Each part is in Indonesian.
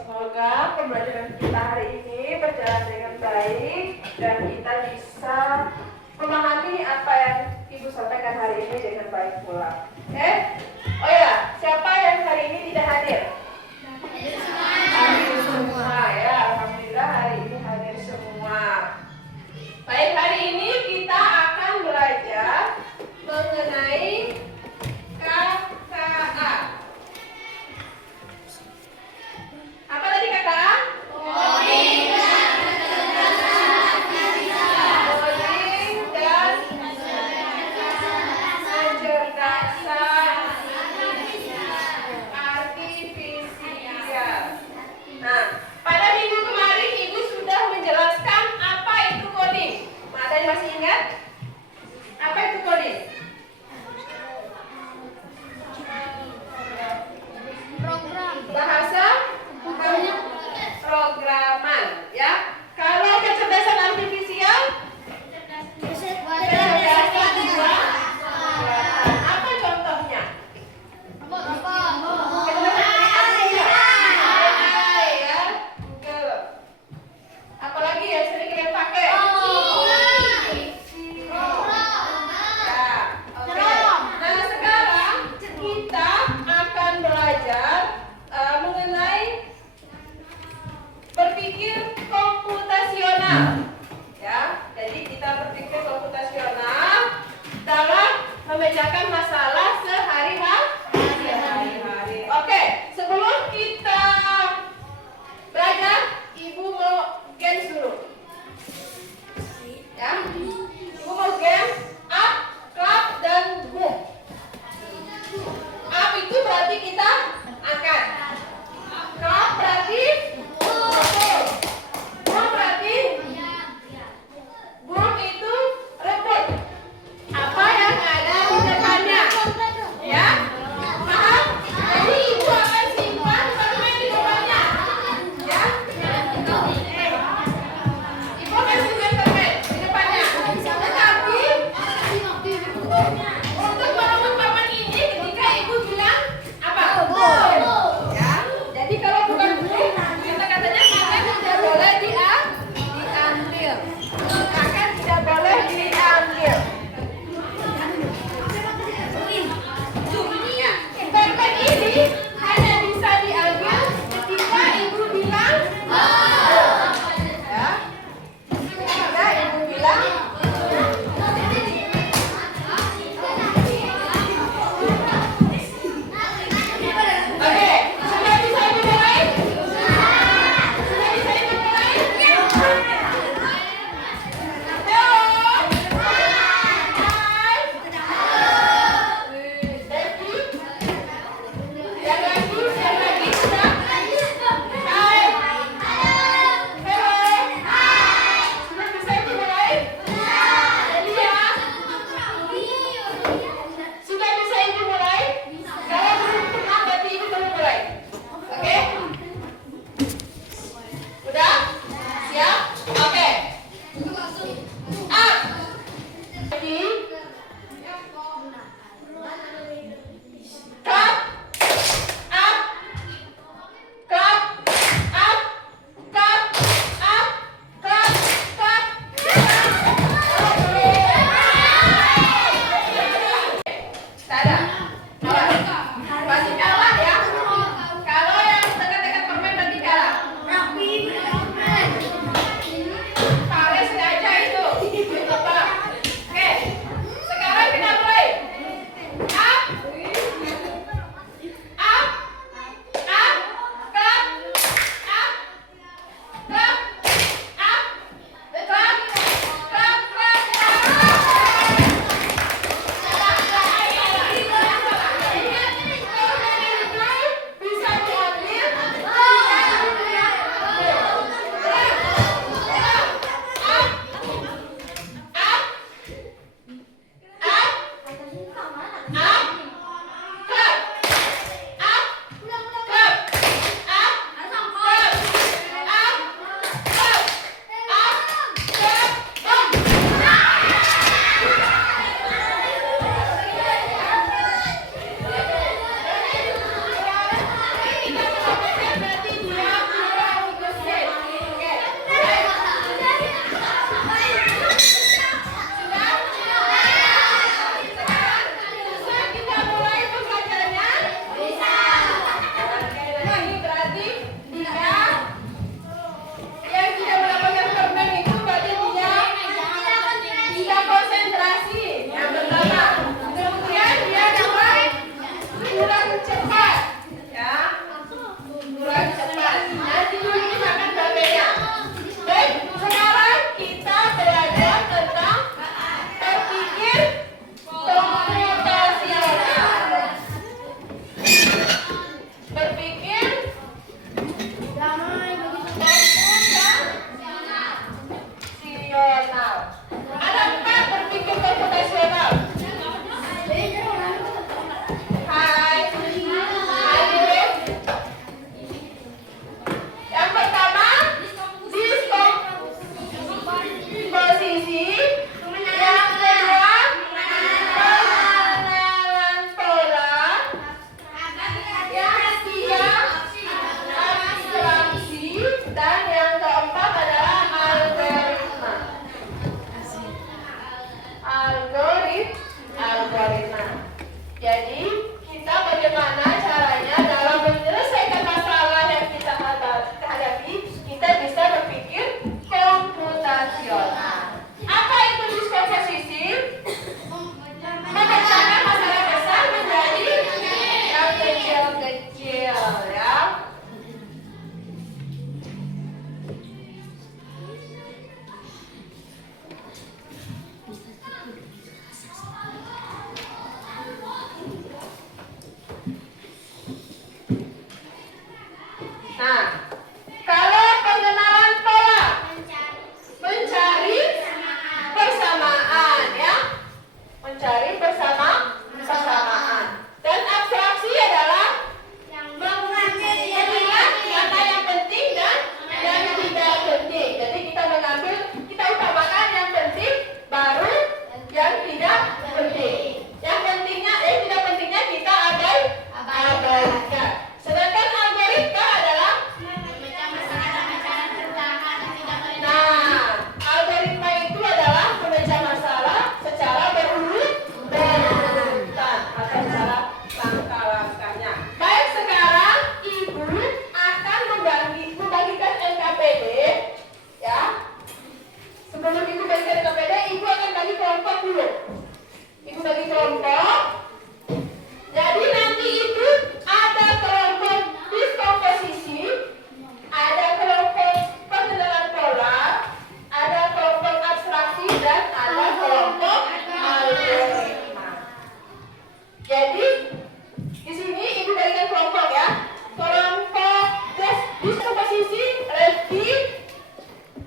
Semoga pembelajaran kita hari ini berjalan dengan baik dan kita bisa memahami apa yang Ibu sampaikan hari ini dengan baik pula. Oh ya, siapa yang hari ini tidak hadir? Hadir semua ya, alhamdulillah hari ini hadir semua. Baik, hari ini kita akan belajar mengenai KKA. Apa tadi KKA? Coding dan kecerdasan artifisial. Nah, kalau pengenalan pola, mencari persamaan ya, mencari persamaan. Dan abstraksi adalah melihat mana yang penting dan yang tidak penting. Jadi kita utamakan yang penting, baru yang tidak penting. Yang pentingnya, tidak pentingnya kita abaikan. Sedangkan algoritma adalah, algoritma itu adalah memecah masalah secara berurutan atau secara langkah-langkahnya. Baik, sekarang Ibu akan membagikan NKPD ya. Sebelum Ibu bagikan NKPD, Ibu akan bagi kelompok dulu. Ibu bagi kelompok. Jadi nanti itu ada kelompok diskomposisi, ada kelompok pengenalan pola, ada kelompok abstraksi, dan ada kelompok algoritma. Jadi di sini Ibu bagikan kelompok ya. Kelompok diskomposisi Reski,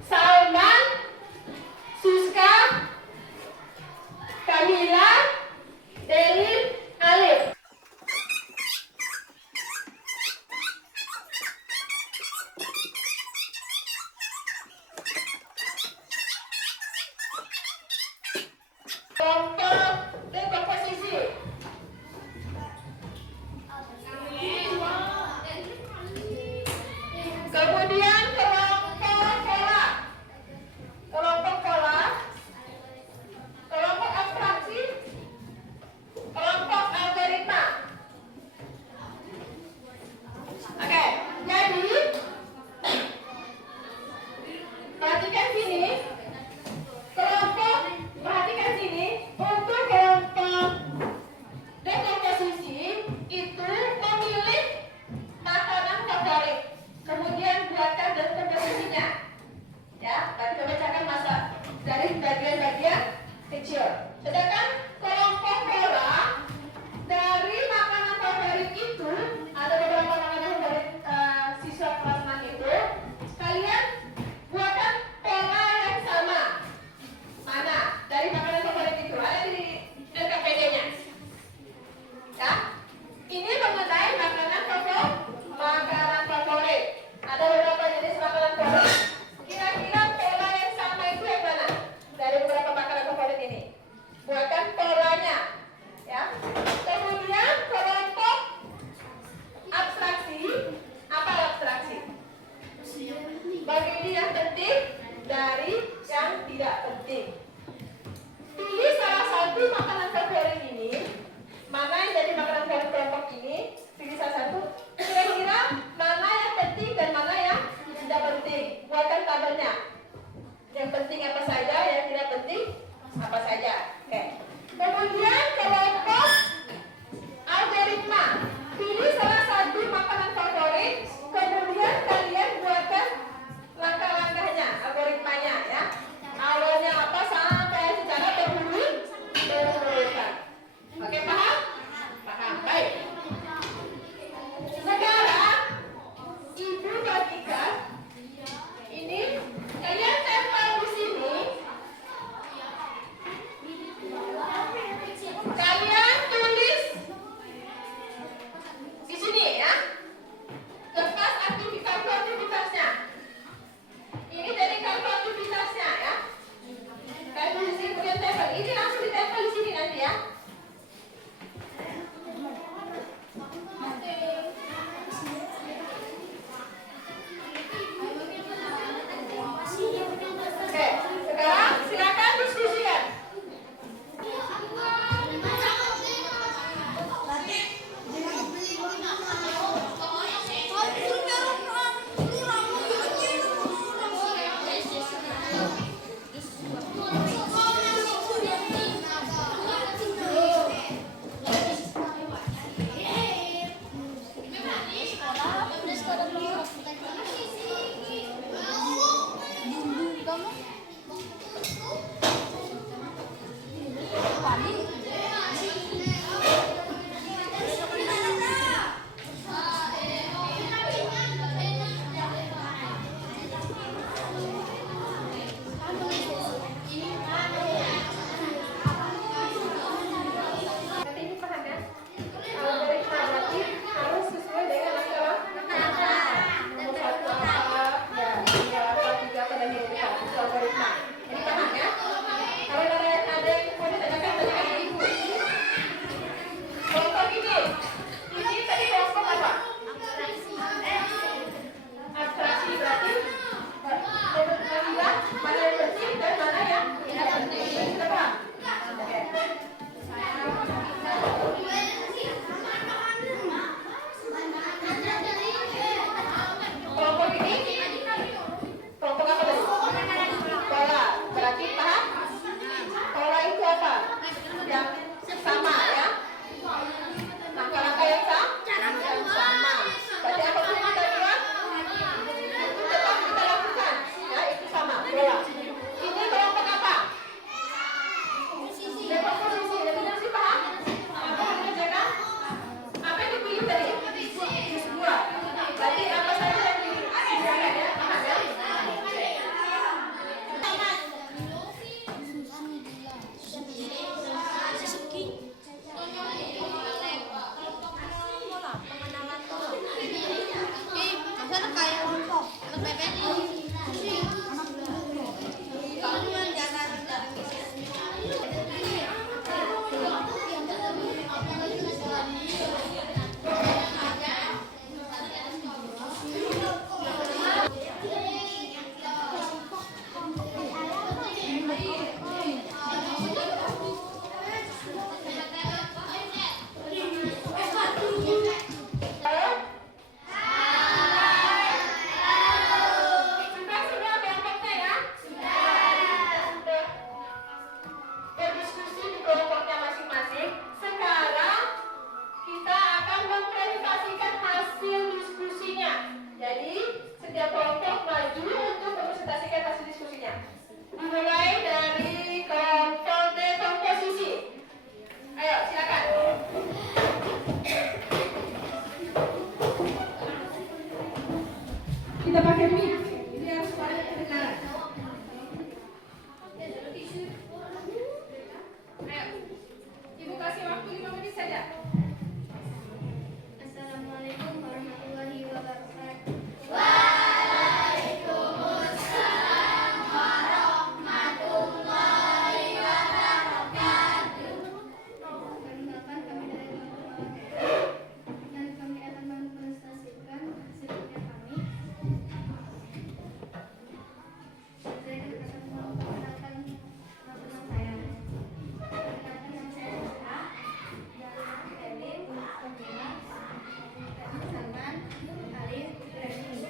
Salman, Siska, Kamila, Delin, Alif. Kelompok dekomposisi. Kemudian kelompok pola. Kelompok pola. Kelompok abstraksi. Kelompok algoritma. Oke, jadi perhatikan sini. Perhatikan sini. Untuk kelompok dekomposisi itu memilih makanan favorit. Kemudian buatkan dekomposisinya. Ya, tadi memecahkan masa dari bagian-bagian kecil. Sedangkan kelompok pola, dari makanan favorit itu ada beberapa makanan favorit siswa kelas 6 itu, kalian buatkan pola yang sama. Mana dari makanan favorit itu ada di NKPD-nya ya. Ini mengenai makanan favorit. Ada beberapa jenis makanan favorit. Kira-kira pola yang sama itu yang mana dari beberapa makanan favorit ini? Buatkan polanya ya. Kemudian kelompok abstraksi. Apa abstraksi? Bagi ini yang penting dari yang tidak penting. Pilih salah satu makanan favorit ini. Mana yang jadi makanan favorit kelompok ini? Pilih salah satu. Kira-kira mana yang penting dan mana yang tidak penting. Buatkan tabelnya. Yang penting apa saja, yang tidak penting apa saja. Oke. Kemudian kelompok algoritma. Pilih salah satu makanan favorit. Kemudian kalian buatkan langkah-langkahnya, algoritmanya ya. Awalnya apa sampai secara berurutan. Oke, paham? Paham. Baik. Sekarang Ibu bagikan ini, kalian tempel di sini. Kalian tulis di sini. pakai mic biar suaranya kedengaran. Ayo, Ibu kasih waktu 5 menit saja. Assalamualaikum warahmatullahi wabarakatuh. Perkenalkan, kami dari dan kami akan mempresentasikan hasil karya kami. Saya akan memperkenalkan nama saya. Perkenalkan, nama saya Sita dari Elim, Pembina, Salman, Alif, Reni.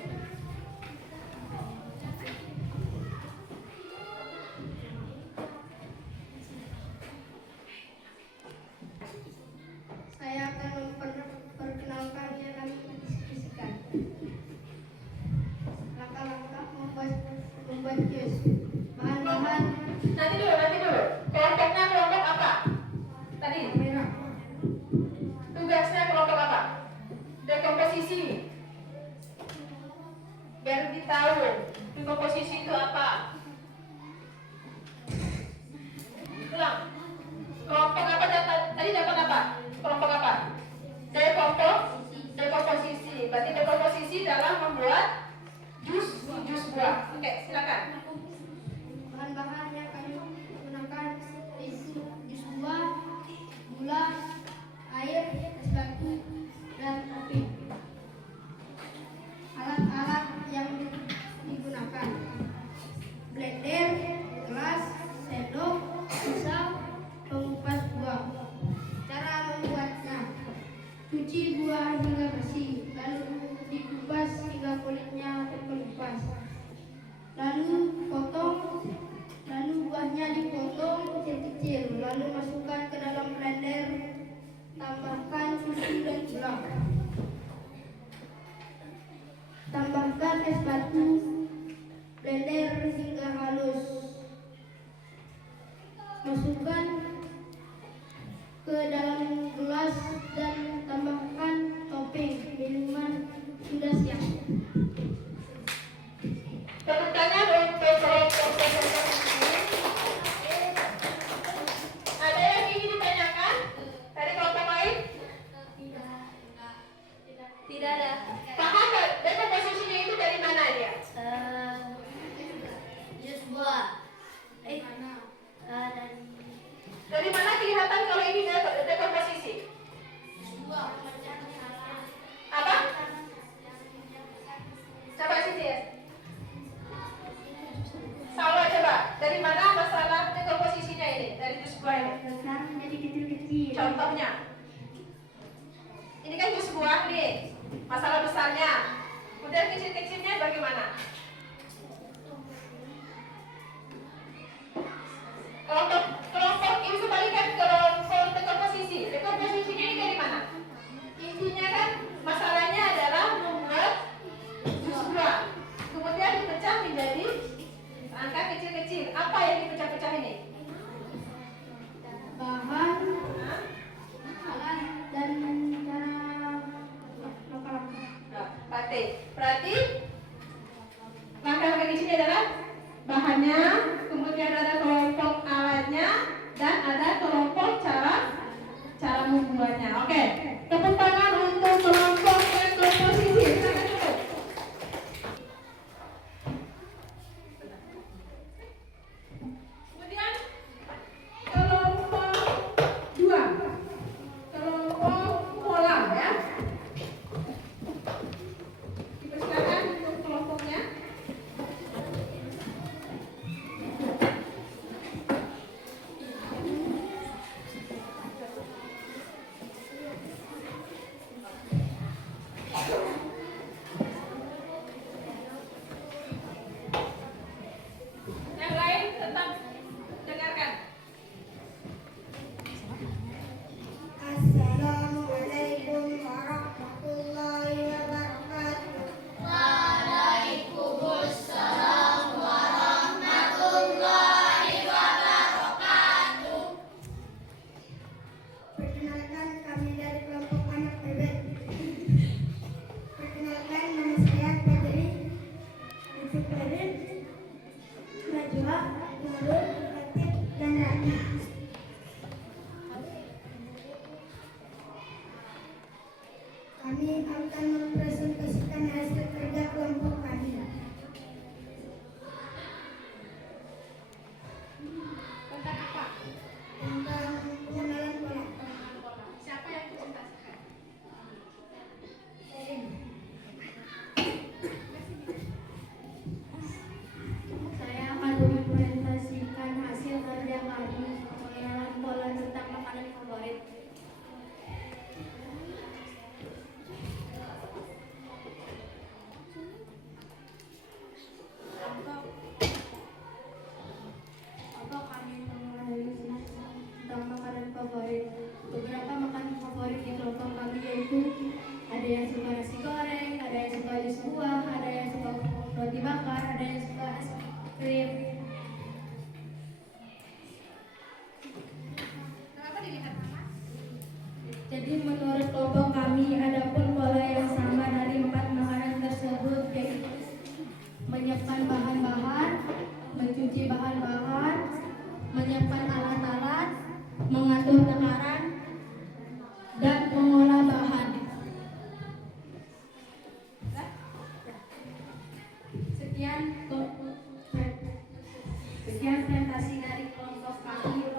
Saya akan memperkenalkan yang kami diskusikan. Langkah-langkah membuat jus. Bahan-bahan Nanti dulu. Kelompoknya kelompok apa? Tadi merah. tugasnya kelompok apa? Dekomposisi. Biar ditahu dekomposisi itu apa. Ulang. Kelompok apa tadi dapat apa? Kelompok apa? Dekomposisi. Berarti dekomposisi dalam membuat jus buah. Oke, silakan. Bahan-bahan yang kami gunakan jus buah, gula, air, es batu, dan kopi. Alat-alat yang digunakan: blender, gelas, sendok, pisau, pengupas buah. Cara membuatnya: cuci buah hingga bersih, lalu dikupas hingga kulitnya terkelupas. Lalu buahnya dipotong kecil-kecil, lalu masukkan ke dalam blender, tambahkan susu dan gula. Tambahkan es batu, blender hingga halus. Masukkan ke dalam gelas dan tambahkan topping. Minuman sudah siap. Tepuk tangan untuk kelompok dekomposisi. Ada yang ingin ditanyakan dari kelompok lain? Tidak ada. Paham nggak dekomposisinya itu dari mana dia? Jus buah. Dari mana kelihatan kalau ini dekomposisi? Apa? Coba sini ya. Salwa coba. Dari mana masalah dekomposisinya ini? Dari jus buah ini. Besar menjadi kecil-kecil. Contohnya. Ini kan jus buah nih. Masalah besarnya. Kemudian kecil-kecilnya bagaimana? Kelompok ini kembalikan ke kelompok dekomposisi. Dekomposisinya ini dari mana? Intinya kan masalahnya adalah membuat jus buah. Kemudian dipecah menjadi rangka kecil-kecil. Apa yang dipecah-pecah ini? Bahan, alat, dan cara langkah-langkah. Nah, berarti langkah-langkah kecilnya adalah bahannya, kemudian ada kelompok alatnya, dan ada kelompok cara membuatnya. Oke, tepuk tangan untuk kelompok dekomposisi. Silakan tutup. Kemudian kelompok nasi goreng, najwa, nurul, latif, dan rani. Kami akan mempresentasikan hasil kerja kelompok kami. Tentang apa? Tentang pengenalan pola. Siapa yang presentasikan? Saya akan mempresentasikan hasil kerja kami pengenalan pola tentang makanan favorit. Apa kami mengenai tentang makanan favorit. Beberapa makanan favorit di kelompok kami yaitu ada yang suka nasi goreng, ada yang suka jus buah, ada yang suka roti bakar, ada yang suka es krim. Kenapa dilihat? Jadi menurut kelompok kami ada pun pola yang sama dari 4 makanan tersebut, yaitu menyiapkan bahan-bahan, mencuci bahan-bahan, menyiapkan alat-alat, mengatur takaran, dan mengolah bahan. Sekian presentasi dari kelompok kami.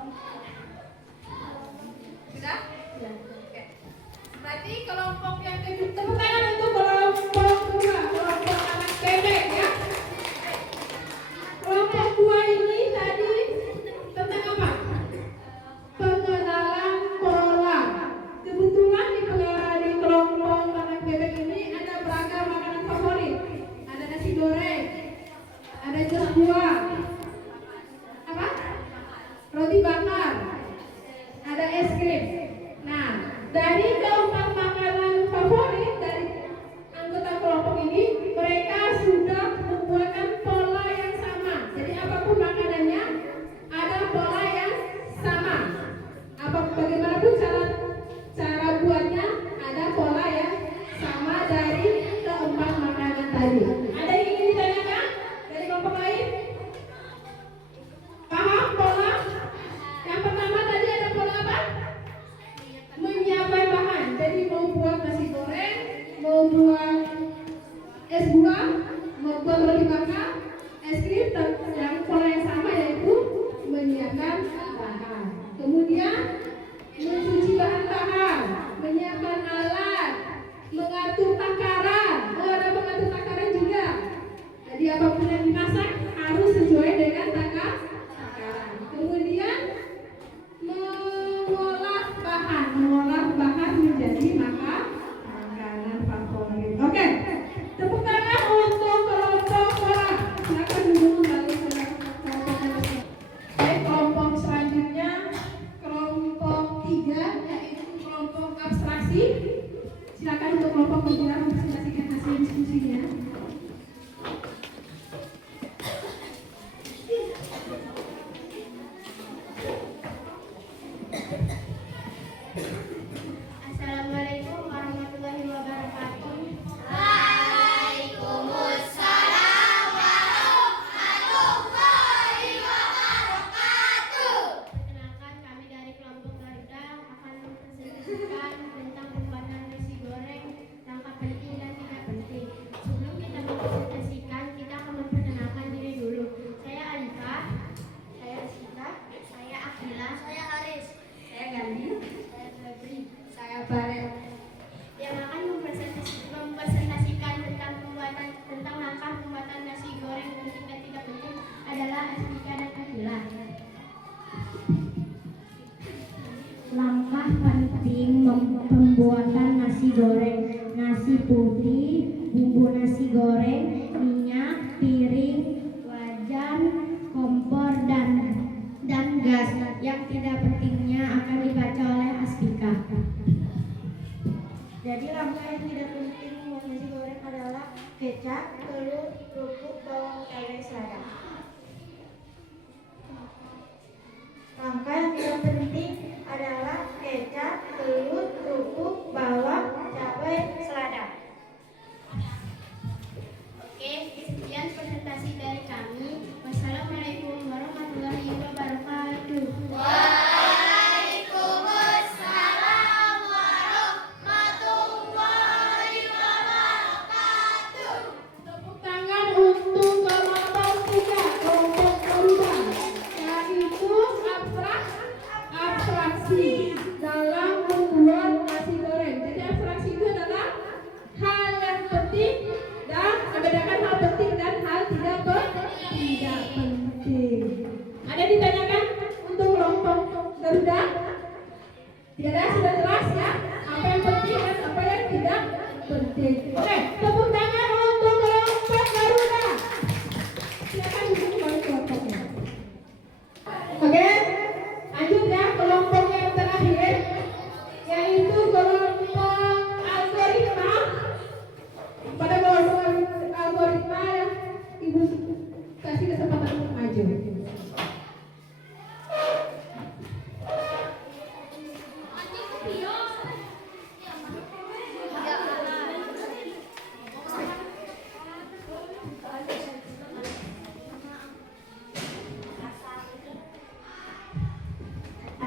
Sudah? Ya. Oke. Berarti kelompok yang kedua, tepuk tangan untuk kelompok 2, kelompok anak bebek ya. Kelompok 2 ini tadi tentang apa? Pengenalan pola. Kebetulan di kelompok anak bebek ini ada beragam makanan favorit. Ada nasi goreng, ada jus buah, apa? Roti bakar, ada es krim. Nah, dari keempat makanan favorit dari anggota kelompok ini, mereka sudah membuatkan pola yang sama. Jadi apapun makanannya, ada pola yang sama. Bagaimanapun cara buatnya, ada pola yang sama dari keempat makanan tadi. Ada yang ingin ditanyakan dari kelompok lain? Paham pola? Yang pertama tadi ada pola apa? Menyiapkan bahan. Jadi mau buat nasi goreng, mau buat es buah, mau buat roti bakar, es krim, yang pola yang sama yaitu menyiapkan bahan. Kemudian mencuci bahan-bahan, menyiapkan alat, mengatur takaran. Ada mengatur takaran juga. Jadi apapun yang dimasak harus sesuai dengan takaran. Kemudian mengolah bahan menjadi makanan favorit. Oke, tepuk tangan untuk kelompok pola. Silakan dulu kembali ke kelompok. Baik, kelompok selanjutnya kelompok 3 yaitu kelompok abstraksi. Silakan untuk kelompok 3 mempresentasikan hasil diskusinya. Assalamualaikum warahmatullahi wabarakatuh. Waalaikumsalam warahmatullahi wabarakatuh. Perkenalkan, kami dari kelompok Garuda akan mempresentasikan tentang pembuatan nasi goreng, langkah penting dan tidak penting. Sebelum kita mempresentasikan, kita akan memperkenalkan diri dulu. Saya Alika, saya Asika, saya Akila, saya Haris, saya Gandhi, saya Febri, saya Barel. Yang akan mempresentasikan tentang langkah pembuatan nasi goreng penting dan tidak penting adalah Asika dan Akila. Langkah penting pembuatan nasi goreng: nasi putih, bumbu nasi goreng, minyak, piring, wajan, kompor, dan gas. Yang tidak pentingnya akan dibaca oleh Aspika. Jadi langkah yang tidak penting membuat nasi goreng adalah kecap, telur, kerupuk, bawang, cabai, selada. Langkah yang tidak penting adalah kecap, telur, kerupuk, bawang, cabai, selada. Oke, sekian presentasi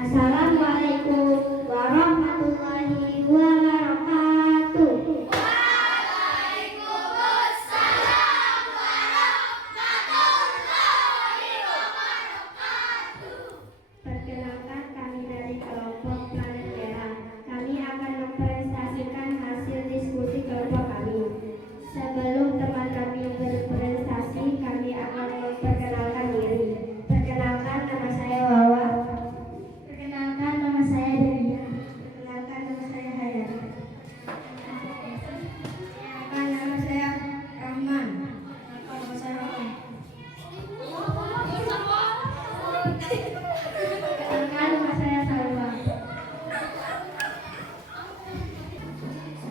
Assalamualaikum warahmatullahi wabarakatuh. Waalaikumsalam warahmatullahi wabarakatuh. Perkenalkan, kami dari kelompok Planet Merah. Kami akan mempresentasikan hasil diskusi kelompok kami. Sebelum teman kami berprestasi, kami akan memperkenalkan diri. Perkenalkan, nama saya Wawa. Perkenalkan, nama saya Delia. Perkenalkan, nama saya Hayat. Perkenalkan, nama saya Rahman. Nama saya Rahman. Perkenalkan, nama saya Salwa.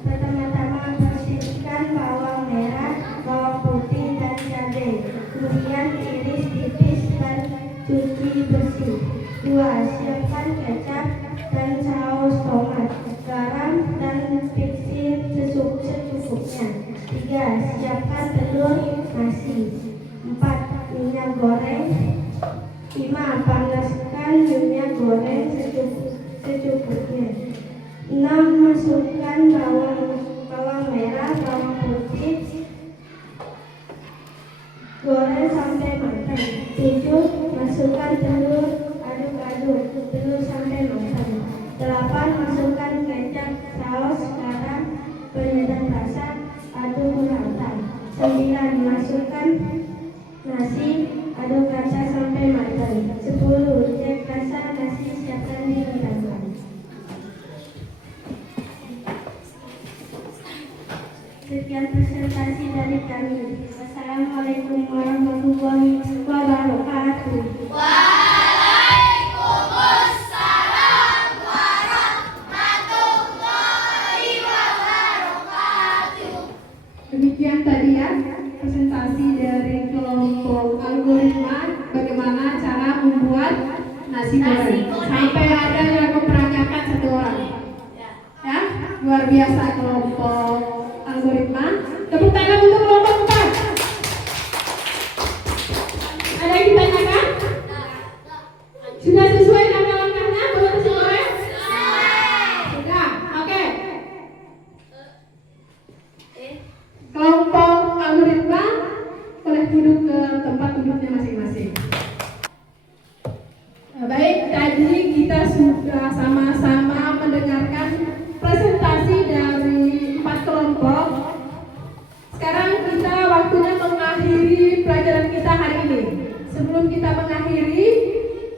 Pertama-tama bersihkan bawang merah, bawang putih, dan cabai. Kemudian iris tipis dan cuci bersih. 2. Siapkan kecap dan saus tomat, garam dan pixie secukupnya. 3. Siapkan telur, nasi. 4. Minyak goreng. 5. Panaskan minyak goreng secukupnya. 6. Masukkan bawang merah, bawang putih, goreng sampai matang. 7. Masukkan telur, aduk-aduk telur sampai matang. 8. Masukkan kecap, saus, garam, penyedap rasa, aduk merata. 9. Masukkan nasi, aduk rata sampai matang. 10. Cek rasa nasi, siapkan dihidangkan. Sekian presentasi dari kami. Wassalamualaikum warahmatullahi wabarakatuh. Waalaikumsalam warahmatullahi wabarakatuh. Demikian tadi ya presentasi dari kelompok algoritma bagaimana cara membuat nasi goreng. Sampai ada yang memperanyakan satu orang. Ya, luar biasa kelompok algoritma. Tepuk tangan untuk kelompok 4. Ada yang ditanyakan? Sudah sesuai langkah-langkahnya buat nasi goreng? Sudah, oke. Kelompok algoritma boleh duduk ke tempat duduknya masing-masing. Baik, tadi kita sudah sama-sama mendengarkan presentasi dari 4 kelompok. Sekarang kita waktunya mengakhiri pelajaran kita hari ini. Sebelum kita mengakhiri,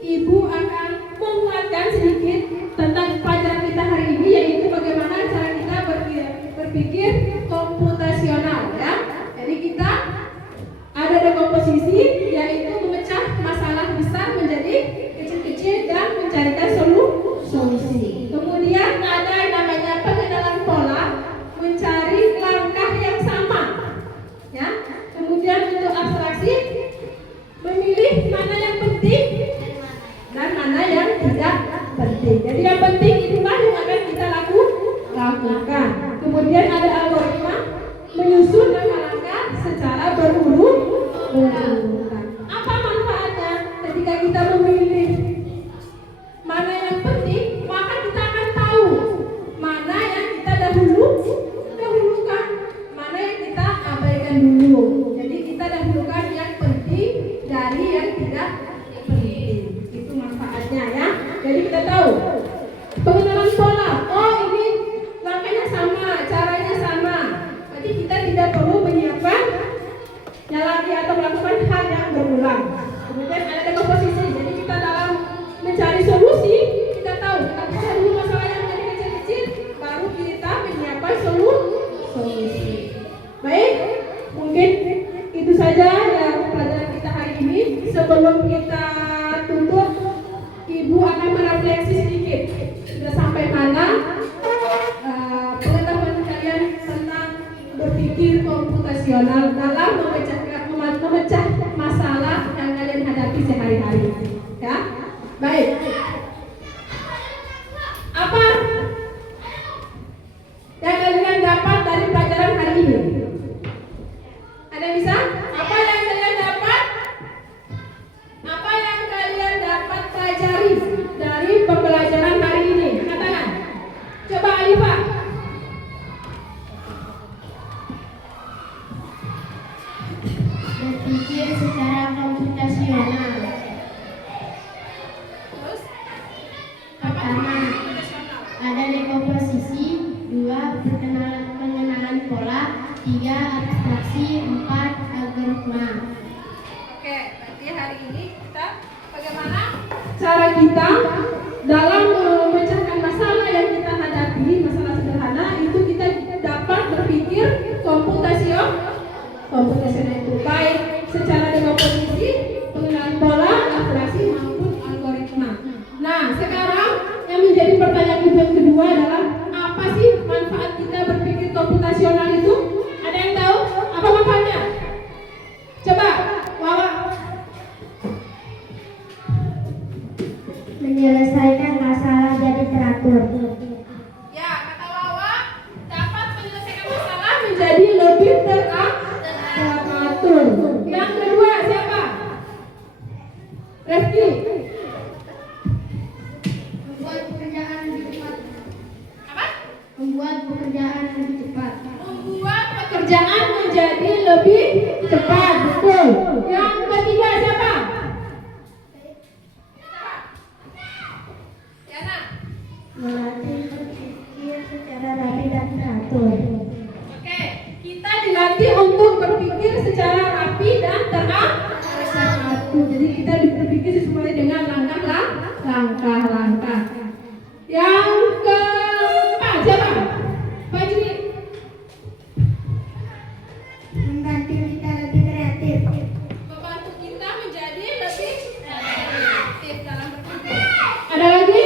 Ibu akan menguatkan sedikit tentang pelajaran kita hari ini, yaitu bagaimana cara kita berpikir komputasional ya. Jadi kita ada dekomposisi, yaitu memecah masalah besar menjadi kecil-kecil dan mencarikan solusi. Kemudian ada yang namanya pengenalan pola, mencari langkah yang sama ya. Kemudian untuk abstraksi, memilih mana yang penting dan mana yang tidak penting. Jadi yang penting itulah yang akan kita lakukan. Kemudian ada algoritma, menyusun langkah-langkah secara berurutan. Apa manfaatnya ketika kita memilih mana yang penting, maka kita akan tahu mana yang kita dahulukan, mana yang kita abaikan dulu. Jadi kita dahulukan yang penting dari yang tidak penting. Itu manfaatnya ya. Jadi kita tahu pengenalan pola. Oh, ini langkahnya sama, caranya sama. Jadi kita tidak perlu menyiapkan lagi atau melakukan hal yang berulang. Kemudian ada dekomposisi. Jadi kita dalam mencari solusi, kita tahu kita pecah dulu masalah yang menjadi kecil-kecil, baru kita menyiapkan solusi. Baik, mungkin itu saja yang pelajaran kita hari ini. Sebelum kita tutup, Ibu akan merefleksi sedikit. Sudah sampai mana pengetahuan kalian tentang berpikir komputasional dalam memecah masalah yang kalian hadapi sehari-hari. Ya, baik. Apa yang kalian dapat dari pelajaran hari ini? Ada yang bisa? Apa yang kalian dapat? Apa yang kalian dapat pelajari dari pembelajaran berpikir secara komputasional. Terus Pertama, ada dekomposisi. 2. Pengenalan pola. 3. Abstraksi. 4. Algoritma. oke, berarti hari ini kita bagaimana cara kita dalam memecahkan masalah yang kita hadapi, masalah sederhana itu kita dapat berpikir komputasional itu baik secara dekomposisi, pengenalan pola, abstraksi maupun algoritma. Nah, sekarang yang menjadi pertanyaan yang kedua adalah apa sih manfaat kita berpikir komputasional itu? Ada yang tahu apa manfaatnya? Coba, Wawa. Menyelesaikan masalah jadi teratur. Ya, kata Wawa, dapat menyelesaikan masalah menjadi lebih teratur. Yang kedua siapa? Reski. Membuat pekerjaan lebih cepat. Apa? Membuat pekerjaan lebih cepat. Membuat pekerjaan menjadi lebih cepat. Betul. Yang ketiga siapa? Yana. Melatih berpikir secara rapi dan teratur. Oke, kita dilatih untuk berpikir secara rapi dan teratur. Jadi kita berpikir sesuai dengan langkah-langkah. Yang keempat siapa? Pak Juri. Membantu kita lebih kreatif. Membantu kita menjadi lebih kreatif dalam berpikir. Ada lagi?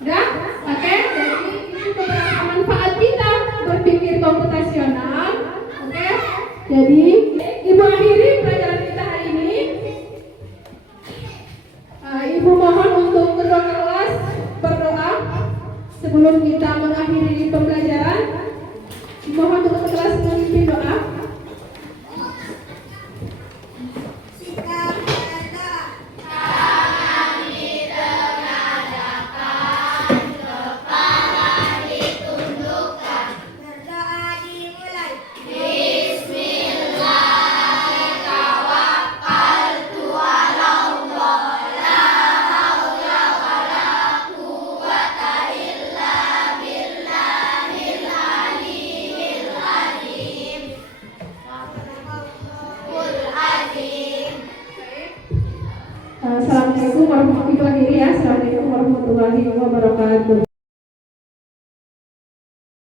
Udah? Oke, jadi itu beberapa manfaat kita berpikir komputasional. Oke, jadi Ibu akhiri pelajaran kita hari ini. Ibu mohon untuk kedua kelas berdoa sebelum kita mengakhiri pembelajaran. Mohon untuk kelas memimpin doa. Berdoa dimulai. Assalamualaikum warahmatullahi wabarakatuh.